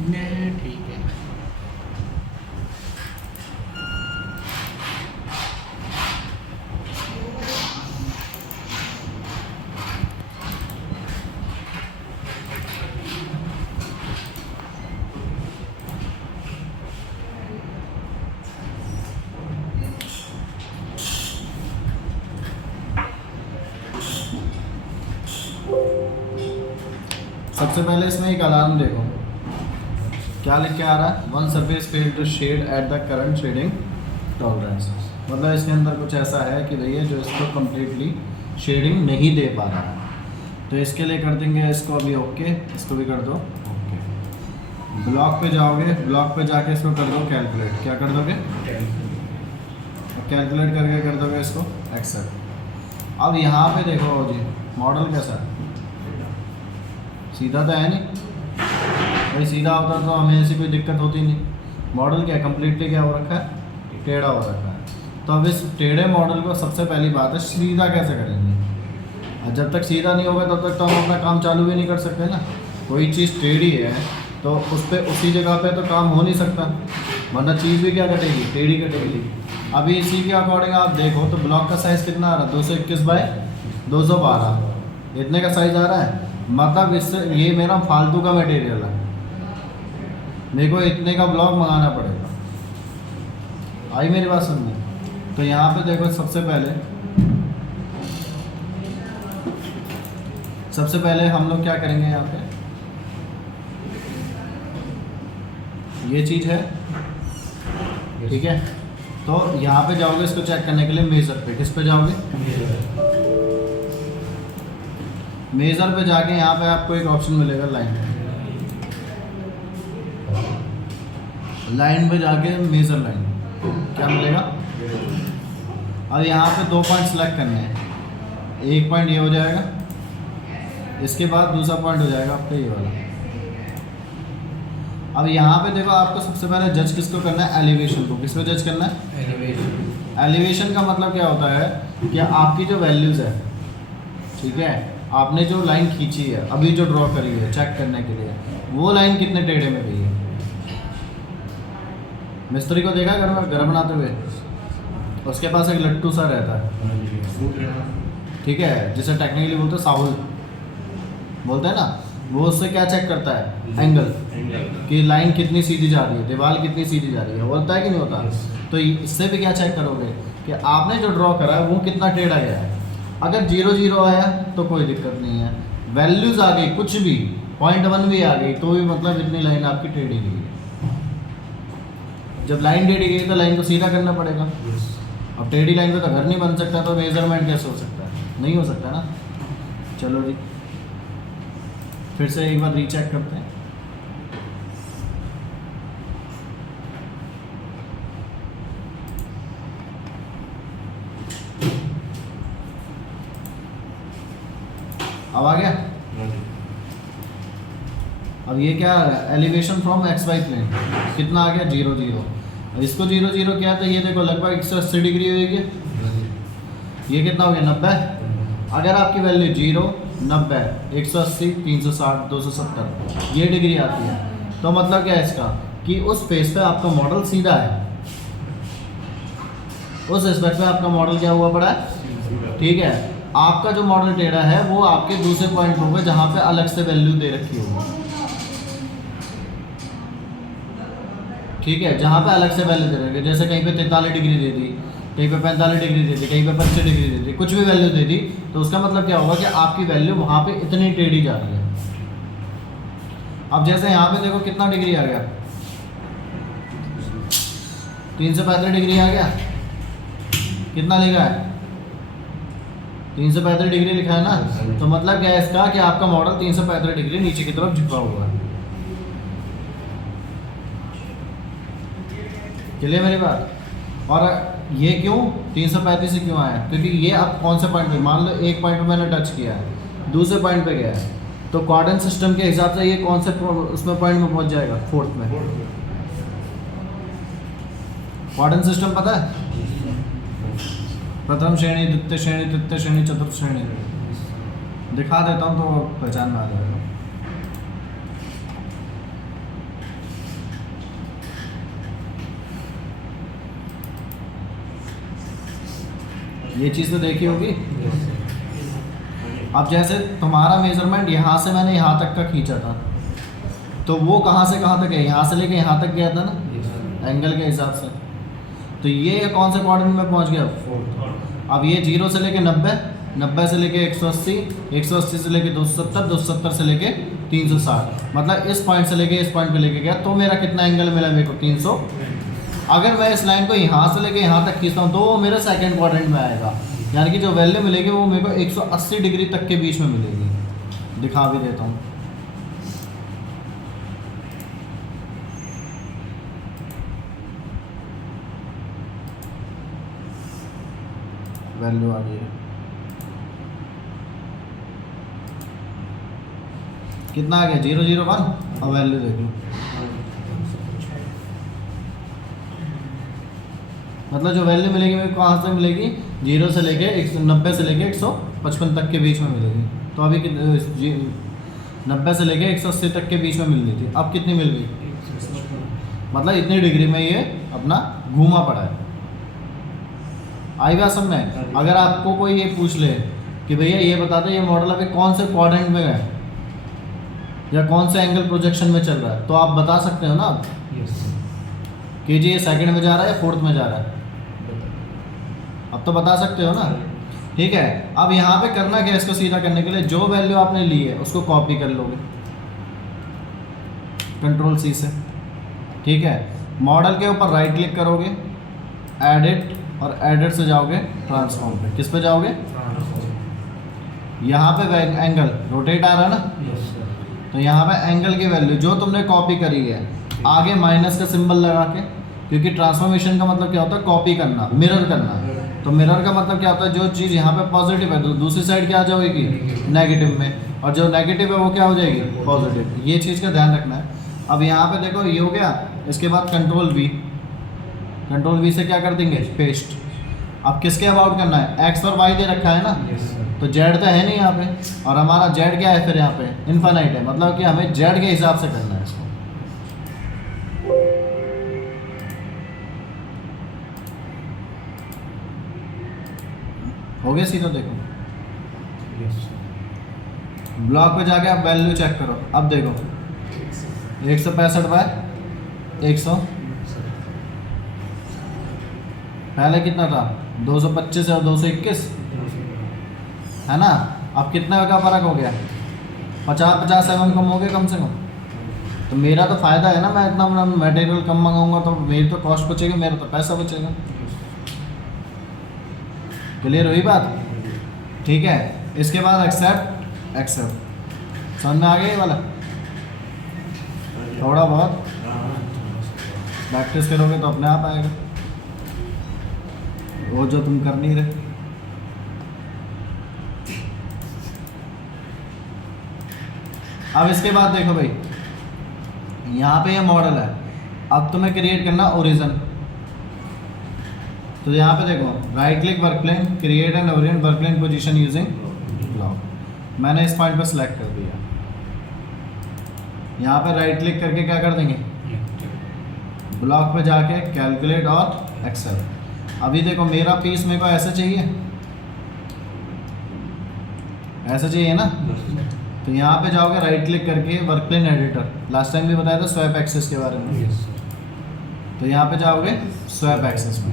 नहीं ठीक है। सबसे पहले इसमें एक अलार्म देखो, क्या लिख के आ रहा है, one surface fail to shade at the current shading tolerance. मतलब इसके अंदर कुछ ऐसा है कि भैया जो इसको कम्प्लीटली शेडिंग नहीं दे पा रहा है, तो इसके लिए कर देंगे इसको अभी ओके, इसको भी कर दो ओके। ब्लॉक पे जाओगे, ब्लॉक पे जाके इसको कर दो कैलकुलेट, क्या कर दोगे कैलकुलेट करके कर दोगे इसको एक्सेप्ट। अब यहाँ पे देखो जी मॉडल कैसा है, सीधा तो है नहीं भाई, सीधा होता तो हमें ऐसी कोई दिक्कत होती नहीं। मॉडल क्या कम्प्लीटली क्या हो रखा है, टेढ़ा हो रखा है। तो अब इस टेढ़े मॉडल को सबसे पहली बात है सीधा कैसे करेंगे, और जब तक सीधा नहीं होगा तब तक तो हम अपना काम चालू भी नहीं कर सकते ना। कोई चीज़ टेढ़ी है तो उस पर उसी जगह पे तो काम हो नहीं सकता, वरना चीज़ भी क्या कटेगी, टेढ़ी कटेगी। अभी इसी के अकॉर्डिंग आप देखो तो ब्लॉक का साइज़ कितना आ रहा है, 221 बाय 212, इतने का साइज़ आ रहा है। मतलब इससे ये मेरा फालतू का मटेरियल है, मेरे को इतने का ब्लॉक मंगाना पड़ेगा। आई मेरी बात सुनने। तो यहाँ पे देखो सबसे पहले हम लोग क्या करेंगे, यहाँ पे ये चीज़ है ठीक है। तो यहाँ पे जाओगे इसको चेक करने के लिए मेजर पे, किस पे जाओगे मेजर पे जाके यहाँ पे आपको एक ऑप्शन मिलेगा लाइन पे जाके मेजर लाइन, क्या मिलेगा। अब यहाँ पे 2 पॉइंट सेलेक्ट करने हैं, एक पॉइंट ये हो जाएगा, इसके बाद दूसरा पॉइंट हो जाएगा आपका ये वाला। अब यहाँ पे देखो आपको सबसे पहले जज किसको करना है, एलिवेशन को। किस पे जज करना है, एलिवेशन का मतलब क्या होता है कि आपकी जो वैल्यूज़ है ठीक है, आपने जो लाइन खींची है अभी जो ड्रॉ करी है चेक करने के लिए, वो लाइन कितने टेढ़े में गई है। मिस्त्री को देखा घर बनाते हुए, उसके पास एक लट्टू सा रहता है ठीक है, जिसे टेक्निकली बोलते हैं साहुल बोलते हैं ना, वो उससे क्या चेक करता है, एंगल कि लाइन कितनी सीधी जा रही है, दीवार कितनी सीधी जा रही है, होता है कि नहीं होता। तो इससे भी क्या चेक करोगे कि आपने जो ड्रॉ करा है वो कितना टेढ़ा गया है। अगर 0 0 आया तो कोई दिक्कत नहीं है, वैल्यूज़ आ गई कुछ भी 0.1 भी आ गई तो भी मतलब इतनी लाइन आपकी टेढ़ी गई है। जब लाइन टेढ़ी गई तो लाइन को सीधा करना पड़ेगा। अब टेढ़ी लाइन पे तो घर नहीं बन सकता, तो मेजरमेंट कैसे हो सकता है, नहीं हो सकता ना। चलो जी फिर से एक बार रीचेक करते हैं। अब आ गया। अब ये क्या elevation from X Y plane कितना आ गया, 0 0। इसको 0 0 किया तो ये देखो लगभग 180 डिग्री होगी। ये कितना हो गया, 90। अगर आपकी वैल्यू 0 90 180 360 270 ये डिग्री आती है, तो मतलब क्या है इसका कि उस फेस पे आपका मॉडल सीधा है, उस एस्पेक्ट पे आपका मॉडल क्या हुआ पड़ा है ठीक है। आपका जो मॉडल टेढ़ा है वो आपके दूसरे पॉइंट होगा जहाँ पे अलग से वैल्यू दे रखी होगी ठीक है, जहाँ पे अलग से वैल्यू दे रखी है, जैसे कहीं पे 43 डिग्री दे दी, कहीं पे 45 डिग्री दे दी, कहीं पे 25 डिग्री दे दी, कुछ भी वैल्यू दे दी, तो उसका मतलब क्या होगा कि आपकी वैल्यू वहाँ पे इतनी टेढ़ी जा रही है। अब जैसे यहाँ पे देखो कितना डिग्री आ गया, 335 डिग्री आ गया, कितना लिखा है 335 डिग्री लिखा है ना, तो मतलब क्या है इसका कि आपका मॉडल 335 डिग्री नीचे की तरफ झुका हुआ है। चलिए मेरी बात। और ये क्यों 335 से क्यों आया, क्योंकि ये अब कौन से पॉइंट पे, मान लो एक पॉइंट पे मैंने टच किया है, दूसरे पॉइंट पे गया है, तो क्वाड्रेंट सिस्टम के हिसाब से ये कौन से उसमें पॉइंट में पहुंच जाएगा, 4th में। क्वाड्रेंट सिस्टम पता है, प्रथम श्रेणी, द्वितीय श्रेणी, तृतीय श्रेणी, चतुर्थ श्रेणी। दिखा देता हूँ तो पहचान में आ जाएगा। ये चीज़ तो देखी होगी। अब जैसे तुम्हारा मेजरमेंट यहाँ से मैंने यहाँ तक का खींचा था, तो वो कहाँ से कहाँ तक है, यहाँ से लेके यहाँ तक गया था ना एंगल के हिसाब से। तो ये कौन से क्वाड्रेंट में पहुँच गया? अब ये 0 से लेके 90, 90 से लेके 180, 180 से लेके 270, 270 से लेके 360, मतलब इस पॉइंट से लेके इस पॉइंट पे लेके गया, तो मेरा कितना एंगल मिला मेरे को? 300। अगर मैं इस लाइन को यहाँ से लेके यहाँ तक खींचता हूँ तो वो मेरे सेकंड क्वाड्रेंट में आएगा, यानी कि जो वैल्यू मिलेगी वो मेरे को 180 डिग्री तक के बीच में मिलेगी। दिखा भी देता हूँ। वैल्यू आ गई है, कितना आ गया? 001। और वैल्यू देख लो, मतलब जो वैल्यू मिलेगी मेरे को कहाँ से मिलेगी? 0 से लेके 90 से लेके 155 तक के बीच में मिलेगी। तो अभी 90 से लेके 180 तक के बीच में मिल रही थी, अब कितनी मिल गई? मतलब इतनी डिग्री में ये अपना घूमा पड़ा है। आई बात समझ में? अगर आपको कोई ये पूछ ले कि भैया ये बता दे ये मॉडल अभी कौन से क्वाड्रेंट में है या कौन से एंगल प्रोजेक्शन में चल रहा है, तो आप बता सकते हो ना आप कि जी ये सेकंड में जा रहा है या फोर्थ में जा रहा है, अब तो बता सकते हो ना। ठीक है, अब यहाँ पे करना क्या है? इसको सीधा करने के लिए जो वैल्यू आपने ली है उसको कॉपी कर लोगे कंट्रोल C से। ठीक है, मॉडल के ऊपर राइट क्लिक करोगे, एडिट, और एडिट से जाओगे ट्रांसफॉर्म पे। किस पे जाओगे? यहाँ पे एंगल रोटेट आ रहा है ना, तो यहाँ पे एंगल की वैल्यू जो तुमने कॉपी करी है आगे माइनस का सिंबल लगा के, क्योंकि ट्रांसफॉर्मेशन का मतलब क्या होता है? कॉपी करना, मिरर करना। तो मिरर का मतलब क्या होता है? जो चीज़ यहाँ पे पॉजिटिव है तो दूसरी साइड क्या आ जाएगी? नेगेटिव में, और जो नेगेटिव है वो क्या हो जाएगी? पॉजिटिव। ये चीज़ का ध्यान रखना है। अब यहाँ पे देखो ये हो गया, इसके बाद कंट्रोल V से क्या कर देंगे? पेस्ट। अब किसके अबाउट करना है? एक्स और वाई दे रखा है ना, तो जेड तो है नहीं यहाँ पे, और हमारा जेड क्या है फिर यहाँ पे? इनफाइनाइट है, मतलब कि हमें जेड के हिसाब से करना है इसको। हो गया सीधा? देखो ब्लॉक पे जाके आप वैल्यू चेक करो। अब देखो 165 बाय 100, पहले कितना था? 225 और 221 है ना। अब कितना का फर्क हो गया? 50 mm कम हो गया कम से कम। तो मेरा तो फ़ायदा है ना, मैं इतना मटेरियल कम मंगाऊंगा तो मेरी तो कॉस्ट बचेगी, मेरा तो पैसा बचेगा। क्लियर हुई बात? ठीक है, इसके बाद एक्सेप्ट समझ में आ गया ये वाला? थोड़ा बहुत प्रैक्टिस करोगे तो अपने आप आएगा, वो जो तुम कर नहीं रहे। अब इसके बाद देखो भाई, यहाँ पे ये मॉडल है, अब तुम्हें क्रिएट करना ओरिजिन। तो यहाँ पे देखो right click work plane, create an origin work plane position using block. मैंने इस पॉइंट पर सिलेक्ट कर दिया। यहाँ पे राइट क्लिक करके क्या कर देंगे? ब्लॉक पे जाके कैलकुलेट और एक्सेप्ट। अभी देखो मेरा पीस मेरे को ऐसा चाहिए, ऐसा चाहिए ना, तो यहाँ पे जाओगे राइट क्लिक करके work plane editor, last time भी बताया था स्वैप एक्सेस के बारे में। तो यहाँ पे जाओगे स्वैप एक्सेस में,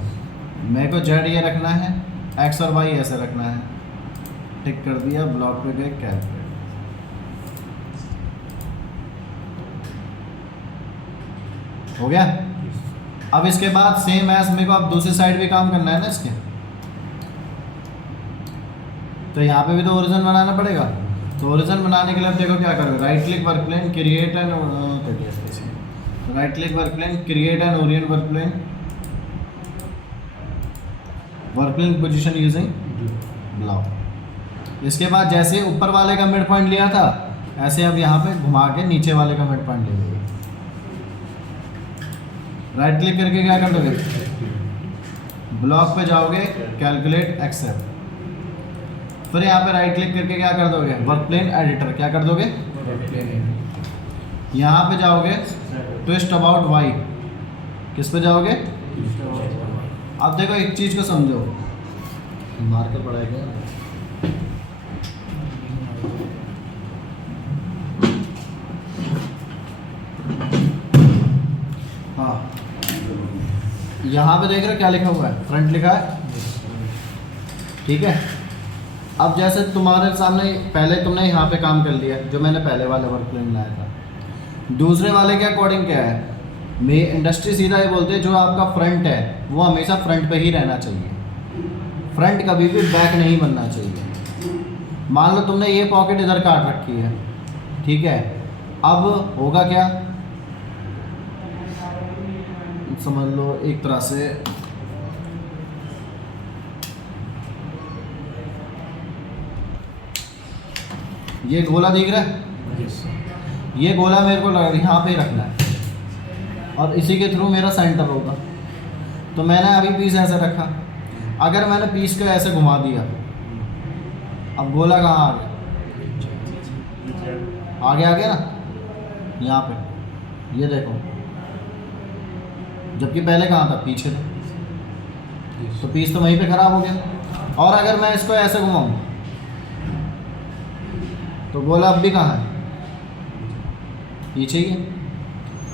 मेरे को जेड ये रखना है, एक्स और वाई ऐसे रखना है। टिक कर दिया, ब्लॉक पे गए, कैलकुलेट। हो गया। अब इसके बाद सेम एज मेरे को अब दूसरी साइड भी काम करना है ना इसके, तो यहाँ पे भी तो ओरिजिन बनाना पड़ेगा। तो ओरिजिन बनाने के लिए अब देखो क्या करोगे, right click work plane, create an, right click work plane, create an origin work plane, work plane position using block. इसके बाद जैसे ऊपर वाले का मिड पॉइंट लिया था, ऐसे अब यहाँ पे घुमा के नीचे वाले का मिड पॉइंट ले लेंगे। राइट क्लिक करके क्या कर दोगे, ब्लॉक पे जाओगे, कैलकुलेट एक्सेप्ट। फिर यहाँ पे राइट क्लिक करके क्या कर दोगे, वर्क प्लेन एडिटर, क्या कर दोगे, यहाँ पे जाओगे ट्विस्ट अबाउट वाई। किस पे जाओगे? अब देखो एक चीज़ को समझो, मार्कर पड़ा है क्या? हाँ, यहाँ पे देख रहे हो क्या लिखा हुआ है? फ्रंट लिखा है, ठीक है। अब जैसे तुम्हारे सामने पहले तुमने यहाँ पे काम कर लिया, जो मैंने पहले वाले वर्क प्लेन लाया था, दूसरे वाले के अकॉर्डिंग क्या है, इंडस्ट्री सीधा ये बोलते हैं जो आपका फ्रंट है वो हमेशा फ्रंट पे ही रहना चाहिए, फ्रंट कभी भी बैक नहीं बनना चाहिए। मान लो तुमने ये पॉकेट इधर काट रखी है, ठीक है, अब होगा क्या, समझ लो एक तरह से ये गोला दिख रहा है, ये गोला मेरे को यहाँ पे ही रखना है और इसी के थ्रू मेरा सेंटर होगा। तो मैंने अभी पीस ऐसे रखा, अगर मैंने पीस को ऐसे घुमा दिया, अब गोला कहाँ आ गया? आगे आ गया ना यहाँ पे, ये देखो, जबकि पहले कहाँ था? पीछे था, तो पीस तो वहीं पे ख़राब हो गया। और अगर मैं इसको ऐसे घुमाऊँ तो गोला अब भी कहाँ है? पीछे ही है।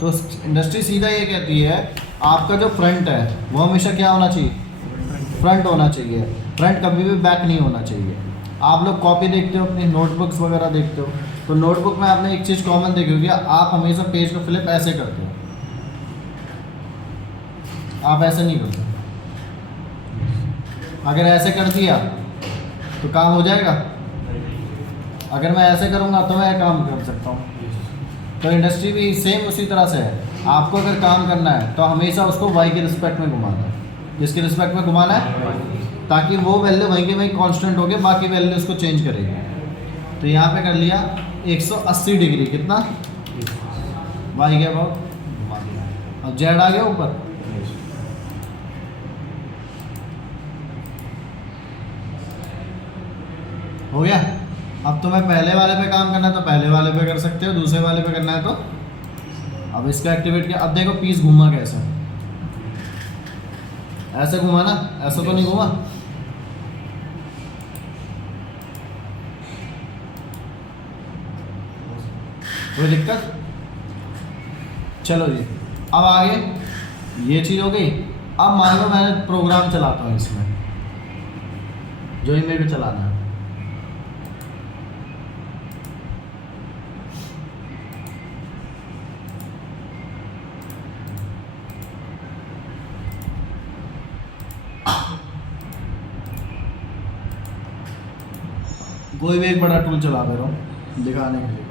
तो इंडस्ट्री सीधा ये कहती है आपका जो फ्रंट है वो हमेशा क्या होना चाहिए? फ्रंट होना चाहिए, फ्रंट कभी भी बैक नहीं होना चाहिए। आप लोग कॉपी देखते हो, अपनी नोटबुक्स वगैरह देखते हो, तो नोटबुक में आपने एक चीज़ कॉमन देखी होगी, आप हमेशा पेज को फ्लिप ऐसे करते हो, आप ऐसे नहीं करते। अगर ऐसे कर दिया तो काम हो जाएगा, अगर मैं ऐसे करूँगा तो मैं काम कर सकता हूँ। तो इंडस्ट्री भी सेम उसी तरह से है, आपको अगर काम करना है तो हमेशा उसको वाई के रिस्पेक्ट में घुमाना है। किसके रिस्पेक्ट में घुमाना है? ताकि वो वैल्यू वहीं के वहीं कांस्टेंट हो गया, बाकी वैल्यू उसको चेंज करेगी। तो यहाँ पे कर लिया 180 डिग्री, कितना वाई के अबाउट घुमा दिया, अब जेड आ गया ऊपर। हो गया। अब तुम्हें पहले वाले पे काम करना है तो पहले वाले पे कर सकते हो, दूसरे वाले पे करना है तो अब इसका एक्टिवेट किया। अब देखो पीस घूमा कैसे, ऐसे घुमा ना, ऐसा तो नहीं घुमा। कोई दिक्कत? चलो जी, अब आगे ये चीज़ हो गई। अब मान लो मैं प्रोग्राम चलाता हूँ इसमें, जो ही मेरे को चलाना है। कोई भी एक बड़ा टूल चला दे रहा हूँ दिखाने के लिए।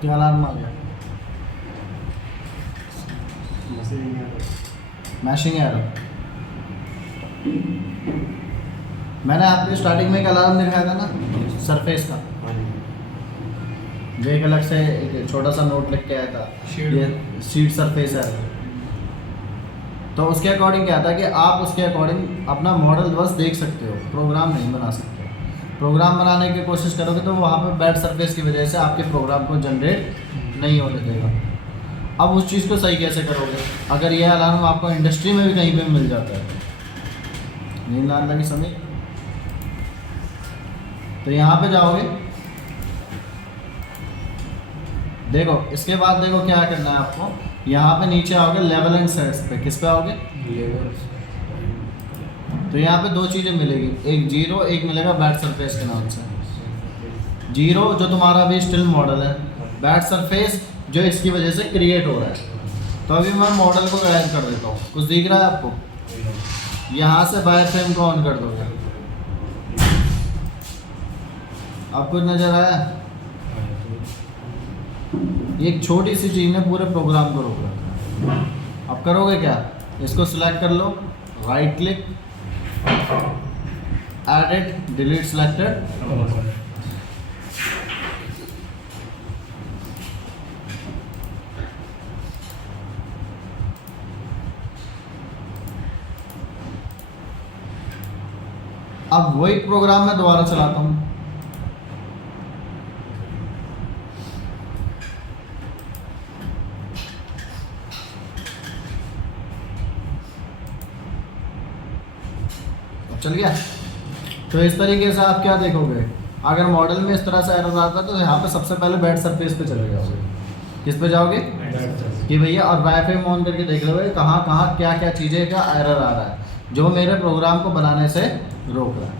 क्या अलार्म आ गया? Mashing error. मैंने आपको स्टार्टिंग में एक अलार्म दिखाया था ना सरफेस का, जो एक अलग से एक छोटा सा नोट लिख के आया था, ये शीट सरफेस है। तो उसके अकॉर्डिंग क्या था कि आप उसके अकॉर्डिंग अपना मॉडल बस देख सकते हो, प्रोग्राम नहीं बना सकते। प्रोग्राम बनाने की कोशिश करोगे तो वहाँ पर बैड सरफेस की वजह से आपके प्रोग्राम को जनरेट नहीं होने देगा। अब उस चीज़ को सही कैसे करोगे? अगर यह अलार्म आपको इंडस्ट्री में भी कहीं पे मिल जाता है, नींद आने लगी समझ, तो यहाँ पे जाओगे, देखो इसके बाद देखो क्या करना है आपको। यहाँ पे नीचे आओगे लेवल एंड सेट्स पे, किस पे आओगे? लेवल्स। तो यहाँ पे दो चीज़ें मिलेगी, एक जीरो, एक मिलेगा बैड सरफेस के नाम से। जीरो जो तुम्हारा भी स्टिल मॉडल है, बैड सरफेस जो इसकी वजह से क्रिएट हो रहा है। तो अभी मैं मॉडल को गायब कर देता हूँ। कुछ दिख रहा है आपको? यहाँ से वायर फ्रेम को ऑन कर दोगे, अब कुछ नज़र आया? एक छोटी सी चीज़ ने पूरे प्रोग्राम को रोक रखा। अब करोगे क्या? इसको सिलेक्ट कर लो, right click, edit delete selected. अब वही प्रोग्राम मैं दोबारा चलाता हूँ। चल गया। तो इस तरीके से आप क्या देखोगे, अगर मॉडल में इस तरह से एरर आता है तो यहाँ पे सबसे पहले बैड सरफेस पे चले जाओगे। किस पे जाओगे कि भैया, और वाईफाई ऑन करके देख लो भाई कहाँ कहाँ क्या क्या चीज़ें का एरर आ रहा है जो मेरे प्रोग्राम को बनाने से रोक रहा है।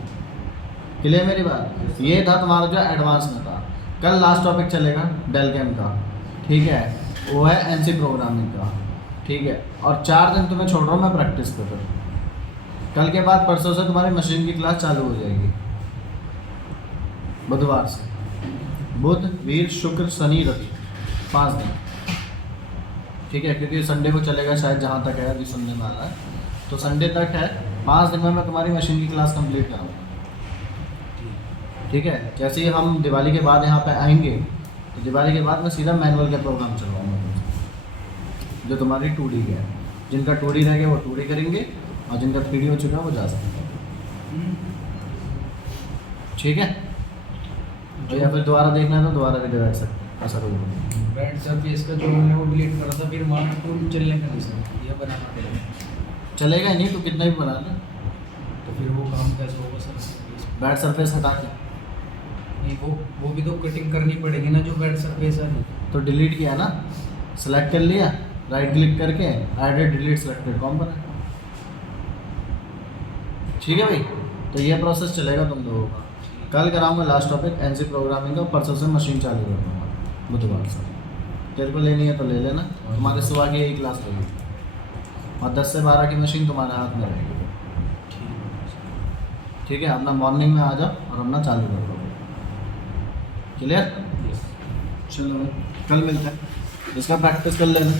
क्लियर मेरी बात? ये था तुम्हारा जो एडवांस में था। कल लास्ट टॉपिक चलेगा डेल कैम का, ठीक है, वो है एनसी प्रोग्रामिंग का, ठीक है। और 4 दिन तुम्हें छोड़ रहा हूँ मैं प्रैक्टिस पे। फिर कल के बाद परसों से तुम्हारी मशीन की क्लास चालू हो जाएगी, बुधवार से। बुध, वीर, शुक्र, शनि, रवि, 5 दिन, ठीक है, क्योंकि संडे को चलेगा शायद, जहाँ तक है अभी सुनने में आ रहा है। तो संडे तक है, 5 दिन में मैं तुम्हारी मशीन की क्लास कंप्लीट कराऊंगा, ठीक है। जैसे ही हम दिवाली के बाद यहाँ पे आएंगे तो दिवाली के बाद मैं सीधा मैनुअल का प्रोग्राम चलवाऊँगा, जो तुम्हारी 2D के है। जिनका 2D रह गया वो 2D करेंगे, और जिनका 3D हो चुका है वो जा सकते हैं, ठीक है। तो या फिर दोबारा देखना है तो दोबारा भी देख सकते हैं, ऐसा कोई नहीं। बैड सरफेस का जो हमने वो डिलीट करा था, फिर हमारा टूल चलने का नहीं सर, ये बनाना पड़ेगा। चलेगा ही नहीं तो कितना भी बना ले, तो फिर वो काम कैसे होगा सर? बैड सरफेस हटा के। नहीं, वो भी तो कटिंग करनी पड़ेगी ना, जो बैड सरफेस है। तो डिलीट किया ना, सेलेक्ट कर लिया, राइट क्लिक करके एडिट डिलीट सेलेक्टेड कॉम्पोनेंट, ठीक है भाई। तो ये प्रोसेस चलेगा तुम लोगों का। कल कराऊंगा लास्ट टॉपिक एनसी प्रोग्रामिंग का, परसों से मशीन चालू कर दूँगा, बुधवार से। तेरे को लेनी है तो ले लेना, तुम्हारे सुबह की यही क्लास रहेगी, और 10 से 12 की मशीन तुम्हारे हाथ में रहेगी, ठीक है। अपना मॉर्निंग में आ जाओ और अपना चालू कर दो। क्लियर? चलो कल मिलते हैं, इसका प्रैक्टिस कर लेना।